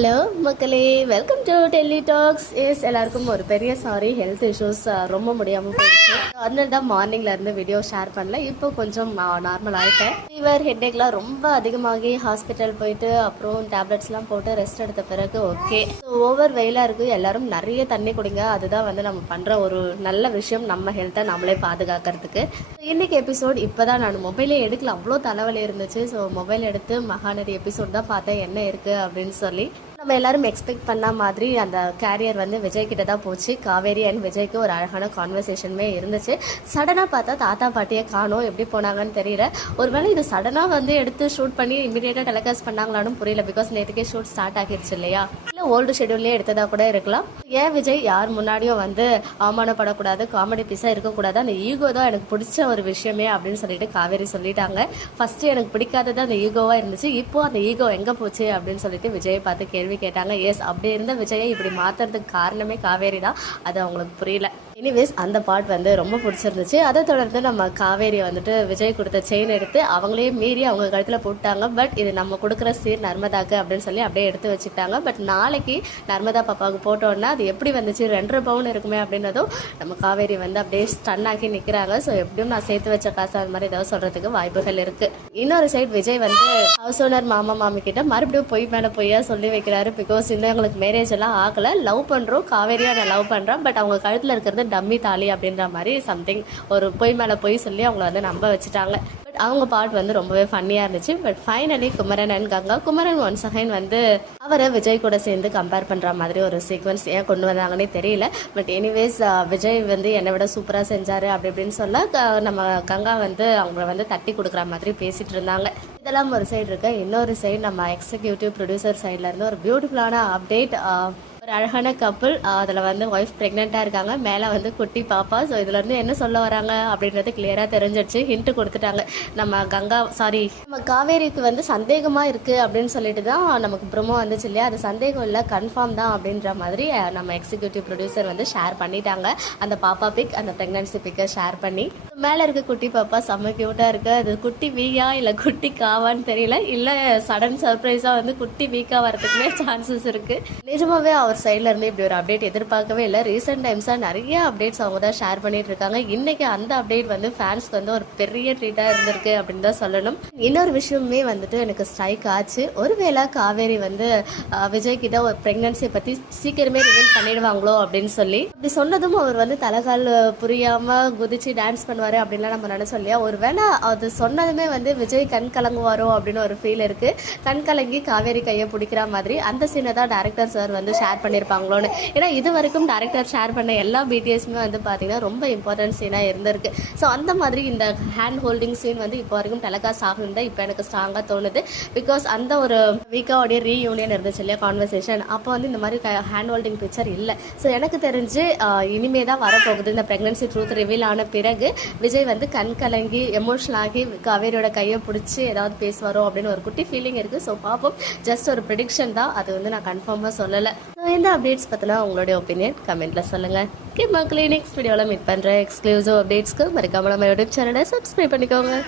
Hello மக்களே, welcome to Delhi tax. எல்லாருக்கும் ஒரு பெரிய சாரி, ஹெல்த் இஷ்யூஸ் ரொம்ப முடியாமல் போயிடுச்சு. அதனால தான் மார்னிங்ல இருந்து வீடியோ ஷேர் பண்ணல. இப்போ கொஞ்சம் நார்மல் ஆகிட்டேன். ஃபீவர், ஹெட்டேக்லாம் ரொம்ப அதிகமாகி ஹாஸ்பிட்டல் போயிட்டு அப்புறம் டேப்லெட்ஸ்லாம் போட்டு ரெஸ்ட் எடுத்த பிறகு ஓகே. ஓவர் வெயிலாக இருக்குது. எல்லாரும் நிறைய தண்ணி குடிங்க. அதுதான் நம்ம பண்ணுற ஒரு நல்ல விஷயம், நம்ம ஹெல்த்தை நம்மளே பாதுகாக்கிறதுக்கு. இன்னைக்கு எபிசோட் இப்போ தான் நான் மொபைலே எடுக்கல, அவ்வளோ தலைவலி இருந்துச்சு. ஸோ மொபைல் எடுத்து மகாநதி எபிசோட் தான் பார்த்தேன், என்ன இருக்குது அப்படின்னு சொல்லி. நம்ம எல்லாரும் எக்ஸ்பெக்ட் பண்ண மாதிரி அந்த கேரியர் விஜய் கிட்ட தான் போச்சு. காவேரி அண்ட் விஜய்க்கு ஒரு அழகான கான்வர்சேஷனுமே இருந்துச்சு. சடனாக பார்த்தா தாத்தா பாட்டியை காணோம், எப்படி போனாங்கன்னு தெரியல. ஒருவேளை இது சடனாக எடுத்து ஷூட் பண்ணி இமீடியட்டாக டெலிகாஸ்ட் பண்ணாங்களான்னு புரியல. பிகாஸ் நேற்றுக்கே ஷூட் ஸ்டார்ட் ஆகிடுச்சு இல்லையா, இல்லை ஓல்டு ஷெடியூல்லே எடுத்ததாக கூட இருக்கலாம். ஏன் விஜய் யார் முன்னாடியும் அவமானப்படக்கூடாது, காமெடி பீஸாக இருக்கக்கூடாது, அந்த ஈகோ தான் எனக்கு பிடிச்ச ஒரு விஷயமே அப்படின்னு சொல்லிட்டு காவேரி சொல்லிட்டாங்க. ஃபர்ஸ்ட் எனக்கு பிடிக்காதது அந்த ஈகோவாக இருந்துச்சு. இப்போ அந்த ஈகோ எங்கே போச்சு அப்படின்னு சொல்லிட்டு விஜயை பார்த்து கேள்வி கேட்டாங்க. எஸ், அப்படி இருந்த விஜயை இப்படி மாத்துறதுக்கு காரணமே காவேரி தான். அது அவங்களுக்கு புரியல. எனிவேஸ், அந்த பார்ட் ரொம்ப பிடிச்சிருந்துச்சு. அதை தொடர்ந்து நம்ம காவேரி விஜய் கொடுத்த செயின் எடுத்து அவங்களே மீறி அவங்க கழுத்தில் போட்டாங்க. பட் இது நம்ம கொடுக்குற சீர் நர்மதாக்கு அப்படின்னு சொல்லி அப்படியே எடுத்து வச்சுட்டாங்க. பட் நாளைக்கு நர்மதா பாப்பாவுக்கு போட்டோன்னா அது எப்படி வந்துச்சு, 2.5 பவுன் இருக்குமே அப்படின்றதும் நம்ம காவேரி அப்படியே ஸ்டன் ஆக்கி நிற்கிறாங்க. ஸோ எப்படியும் நான் சேர்த்து வச்ச காசு அந்த மாதிரி ஏதாவது சொல்றதுக்கு வாய்ப்புகள் இருக்கு. இன்னொரு சைட் விஜய் ஹவுஸ் ஓனர் மாமா மாமி கிட்ட மறுபடியும் பொய் மேலே பொய்யா சொல்லி வைக்கிறாரு. பிகாஸ் இன்னும் எங்களுக்கு மேரேஜ் எல்லாம் ஆகல, லவ் பண்றோம், காவேரியா நான் லவ் பண்றேன், பட் அவங்க கழுத்துல இருக்கிறது டம்மி தாலி அப்படின்ற மாதிரி சம்திங் ஒரு பொய் மேலே பொய் சொல்லி அவங்கள நம்ப வச்சுட்டாங்க. பட் அவங்க பார்ட் ரொம்பவே ஃபன்னியாக இருந்துச்சு. But finally Kumaran and Ganga, Kumaran once again அவரை விஜய் கூட சேர்ந்து கம்பேர் பண்ணுற மாதிரி ஒரு சீக்வன்ஸ் ஏன் கொண்டு வந்தாங்கன்னே தெரியல. பட் எனிவேஸ், விஜய் என்னை விட சூப்பராக செஞ்சார் அப்படி இப்படின்னு சொல்ல நம்ம கங்கா அவங்கள தட்டி கொடுக்குற மாதிரி பேசிகிட்டு இருந்தாங்க. இதெல்லாம் ஒரு சைடு இருக்கு. இன்னொரு சைடு நம்ம எக்ஸிக்யூட்டிவ் ப்ரொடியூசர் சைட்லேருந்து ஒரு பியூட்டிஃபுல்லான அப்டேட். ஒரு அழகான கப்புள், அதில் ஒய்ஃப் ப்ரெக்னெண்ட்டாக இருக்காங்க, மேலே குட்டி பாப்பா. ஸோ இதுலேருந்து என்ன சொல்ல வராங்க அப்படின்றது கிளியராக தெரிஞ்சிடுச்சு, ஹிண்ட்டு கொடுத்துட்டாங்க. நம்ம நம்ம காவேரிக்கு சந்தேகமாக இருக்குது அப்படின்னு சொல்லிட்டு தான் நமக்கு ப்ரொமோ வந்துச்சு இல்லையா, அது சந்தேகம் இல்லை, கன்ஃபார்ம் தான் அப்படின்ற மாதிரி நம்ம எக்ஸிக்யூட்டிவ் ப்ரொடியூசர் ஷேர் பண்ணிட்டாங்க. அந்த பாப்பா பிக், அந்த ப்ரெக்னன்சி பிக்கை ஷேர் பண்ணி, மேலே இருக்க குட்டி பாப்பா செம்ம க்யூட்டாக இருக்குது. அது குட்டி வீயா இல்லை குட்டி காவான்னு தெரியல, இல்லை சடன் சர்ப்ரைஸாக குட்டி வீக்காக வரதுக்குமே சான்சஸ் இருக்குது. நிஜமாவே அவர் சைட்ல இருந்து இப்படி ஒரு அப்டேட் எதிர்பார்க்கவே இல்லை. ரீசெண்ட் டைம்ஸா நிறைய அப்டேட்ஸ் அவங்க தான் ஷேர் பண்ணிட்டு இருக்காங்க. இன்னைக்கு அந்த அப்டேட் ஃபேன்ஸ்க்கு ஒரு பெரிய ட்ரீட்டா இருந்திருக்கு அப்படின்னு தான் சொல்லணும். இன்னொரு விஷயமே எனக்கு ஸ்ட்ரைக் ஆச்சு. ஒருவேளை காவேரி விஜய் கிட்ட ஒரு பிரெக்னன்சியை பத்தி சீக்கிரமே ரிவீல் பண்ணிடுவாங்களோ அப்படின்னு சொல்லி, அப்படி சொன்னதும் அவர் தலைகால் புரியாம குதிச்சு டான்ஸ் பண்ணுவாரு அப்படின்லாம் நம்ம நினைச்சோம் இல்லையா. ஒருவேளை அது சொன்னதுமே விஜய் கண் கலங்குவாரோ அப்படின்னு ஒரு ஃபீல் இருக்கு. கண் கலங்கி காவேரி கையை பிடிக்கிற மாதிரி அந்த சீனை தான் டைரக்டர் சார் ஷேர் பண்ணியிருப்பாங்களோன்னு. ஏன்னா இது வரைக்கும் டைரக்டர் ஷேர் பண்ண எல்லா பிடிஎஸ்மே பார்த்தீங்கன்னா ரொம்ப இம்பார்ட்டன்ட் சீனாக இருந்திருக்கு. ஸோ அந்த மாதிரி இந்த ஹேண்ட் ஹோல்டிங் சீன் இப்போ வரைக்கும் டெலிகாஸ்ட் ஆகும் தான் இப்போ எனக்கு ஸ்ட்ராங்காக தோணுது. பிகாஸ் அந்த ஒரு வீக்காவுடைய ரீயூனியன் இருந்துச்சு இல்லையா, கான்வர்சேஷன், அப்போ இந்த மாதிரி ஹேண்ட் ஹோல்டிங் பிக்சர் இல்லை. ஸோ எனக்கு தெரிஞ்சு இனிமே தான் வரப்போகுது. இந்த ப்ரெக்னன்சி ட்ரூத் ரிவீல் ஆன பிறகு விஜய் கண் கலங்கி எமோஷனல் ஆகி காவேரியோட கையை பிடிச்சி ஏதாவது பேசுவாரோ அப்படின்னு ஒரு குட்டி ஃபீலிங் இருக்குது. ஸோ பார்ப்போம். ஜஸ்ட் ஒரு ப்ரெடிக்ஷன் தான், அது நான் கன்ஃபார்மாக சொல்லலை. இந்த அப்டேட்ஸ் பற்றினா உங்களுடைய ஒப்பீனியன் கமெண்ட்டில் சொல்லுங்கள். மக்களே, நெக்ஸ்ட் வீடியோவில் மீட் பண்ணுற எக்ஸ்க்ளூசிவ் அப்டேட்ஸ்க்கு மறக்காம நம்ம யூடியூப் சேனலை சப்ஸ்கிரைப் பண்ணிக்கோங்க.